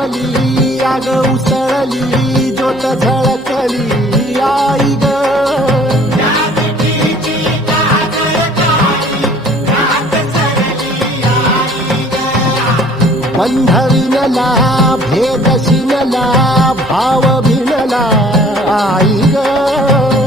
तापली आग उसळली ज्योत झळकली आई ग बंध विणला भेद शिनला भाव भिनला आई ग